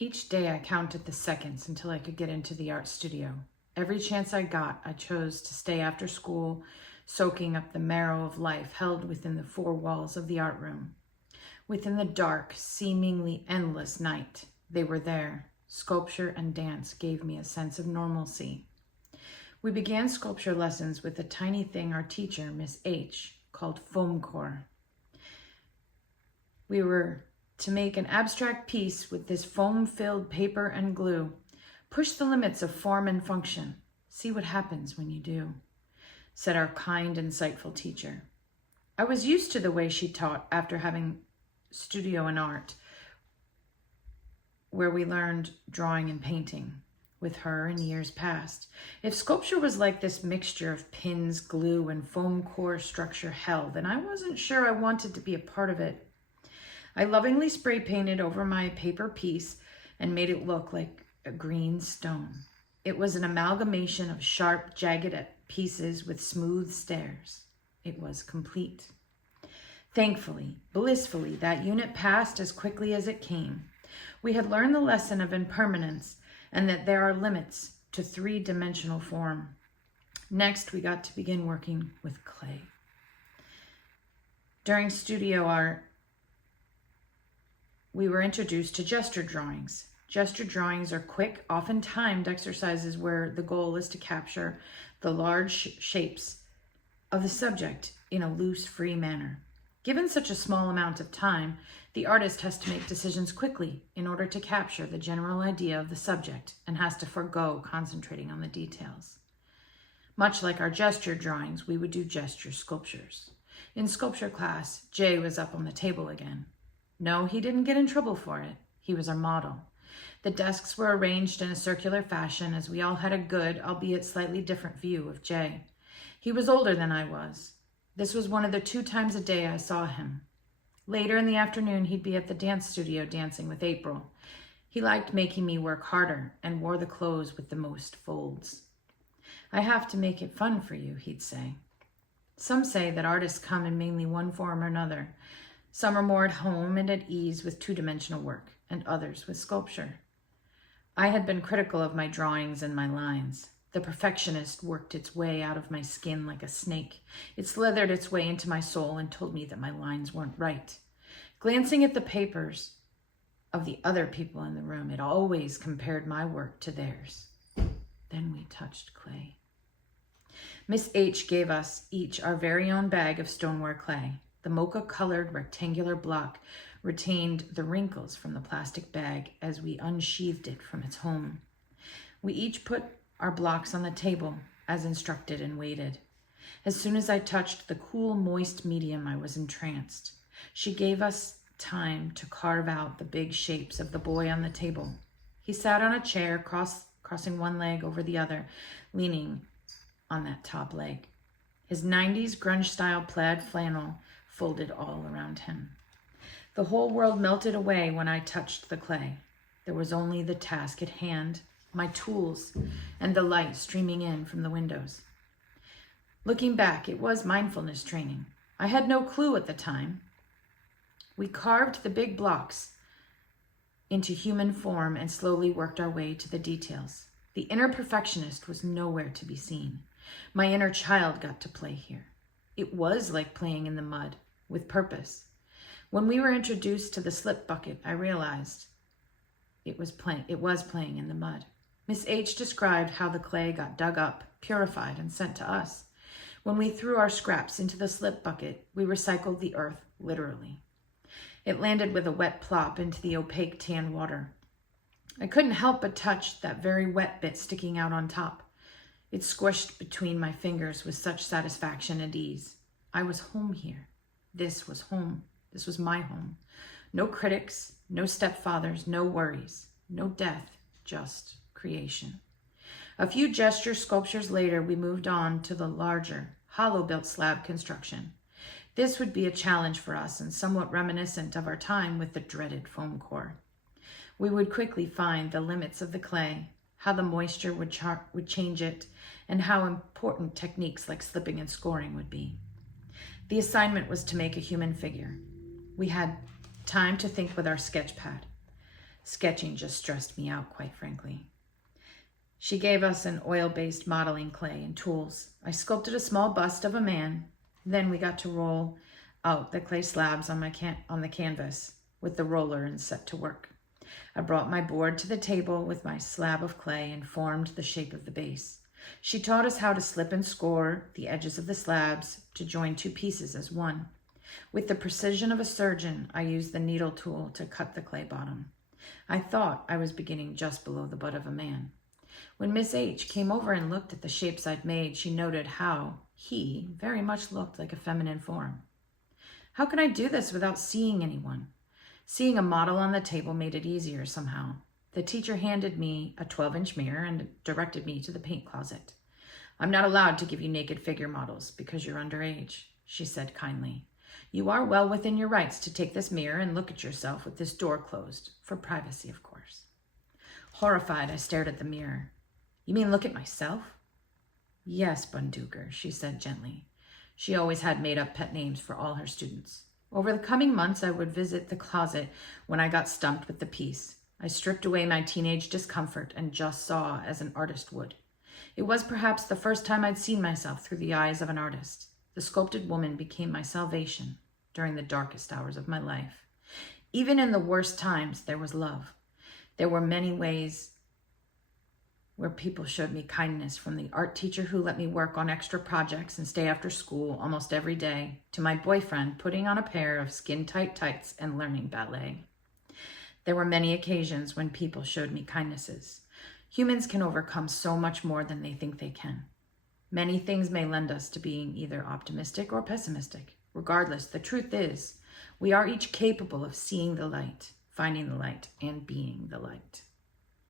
Each day I counted the seconds until I could get into the art studio. Every chance I got, I chose to stay after school, soaking up the marrow of life held within the four walls of the art room. Within the dark, seemingly endless night, they were there. Sculpture and dance gave me a sense of normalcy. We began sculpture lessons with a tiny thing our teacher, Miss H, called foam core. We were to make an abstract piece with this foam-filled paper and glue. Push the limits of form and function. See what happens when you do, said our kind, insightful teacher. I was used to the way she taught after having studio in art, where we learned drawing and painting with her in years past. If sculpture was like this mixture of pins, glue, and foam core structure hell, then I wasn't sure I wanted to be a part of it. I lovingly spray painted over my paper piece and made it look like a green stone. It was an amalgamation of sharp, jagged pieces with smooth stairs. It was complete. Thankfully, blissfully, that unit passed as quickly as it came. We had learned the lesson of impermanence and that there are limits to three-dimensional form. Next, we got to begin working with clay. During studio art, we were introduced to gesture drawings. Gesture drawings are quick, often timed exercises where the goal is to capture the large shapes of the subject in a loose, free manner. Given such a small amount of time, the artist has to make decisions quickly in order to capture the general idea of the subject and has to forego concentrating on the details. Much like our gesture drawings, we would do gesture sculptures. In sculpture class, Jay was up on the table again. No, he didn't get in trouble for it. He was our model. The desks were arranged in a circular fashion as we all had a good, albeit slightly different view of Jay. He was older than I was. This was one of the 2 times a day I saw him. Later in the afternoon, he'd be at the dance studio dancing with April. He liked making me work harder and wore the clothes with the most folds. I have to make it fun for you, he'd say. Some say that artists come in mainly one form or another. Some are more at home and at ease with two-dimensional work, and others with sculpture. I had been critical of my drawings and my lines. The perfectionist worked its way out of my skin like a snake. It slithered its way into my soul and told me that my lines weren't right. Glancing at the papers of the other people in the room, it always compared my work to theirs. Then we touched clay. Miss H gave us each our very own bag of stoneware clay. The mocha-colored rectangular block retained the wrinkles from the plastic bag as we unsheathed it from its home. We each put our blocks on the table as instructed and waited. As soon as I touched the cool, moist medium, I was entranced. She gave us time to carve out the big shapes of the boy on the table. He sat on a chair, crossing one leg over the other, leaning on that top leg. His 90s grunge-style plaid flannel folded all around him. The whole world melted away when I touched the clay. There was only the task at hand, my tools, and the light streaming in from the windows. Looking back, it was mindfulness training. I had no clue at the time. We carved the big blocks into human form and slowly worked our way to the details. The inner perfectionist was nowhere to be seen. My inner child got to play here. It was like playing in the mud, with purpose. When we were introduced to the slip bucket, I realized it was playing in the mud. Miss H described how the clay got dug up, purified, and sent to us. When we threw our scraps into the slip bucket, we recycled the earth, literally. It landed with a wet plop into the opaque tan water. I couldn't help but touch that very wet bit sticking out on top. It squished between my fingers with such satisfaction and ease. I was home here. This was home. This was my home. No critics, no stepfathers, no worries, no death, just creation. A few gesture sculptures later, we moved on to the larger, hollow-built slab construction. This would be a challenge for us and somewhat reminiscent of our time with the dreaded foam core. We would quickly find the limits of the clay, how the moisture would change it, and how important techniques like slipping and scoring would be. The assignment was to make a human figure. We had time to think with our sketch pad. Sketching just stressed me out, quite frankly. She gave us an oil-based modeling clay and tools. I sculpted a small bust of a man. Then we got to roll out the clay slabs on the canvas with the roller and set to work. I brought my board to the table with my slab of clay and formed the shape of the base. She taught us how to slip and score the edges of the slabs to join two pieces as one. With the precision of a surgeon, I used the needle tool to cut the clay bottom. I thought I was beginning just below the butt of a man. When Miss H came over and looked at the shapes I'd made, she noted how he very much looked like a feminine form. How could I do this without seeing anyone? Seeing a model on the table made it easier somehow. The teacher handed me a 12-inch mirror and directed me to the paint closet. I'm not allowed to give you naked figure models because you're underage, she said kindly. You are well within your rights to take this mirror and look at yourself with this door closed, for privacy, of course. Horrified, I stared at the mirror. You mean look at myself? Yes, Bunduker, she said gently. She always had made-up pet names for all her students. Over the coming months, I would visit the closet when I got stumped with the piece. I stripped away my teenage discomfort and just saw as an artist would. It was perhaps the first time I'd seen myself through the eyes of an artist. The sculpted woman became my salvation during the darkest hours of my life. Even in the worst times, there was love. There were many ways where people showed me kindness, from the art teacher who let me work on extra projects and stay after school almost every day, to my boyfriend putting on a pair of skin-tight tights and learning ballet. There were many occasions when people showed me kindnesses. Humans can overcome so much more than they think they can. Many things may lend us to being either optimistic or pessimistic. Regardless, the truth is, we are each capable of seeing the light, finding the light, and being the light.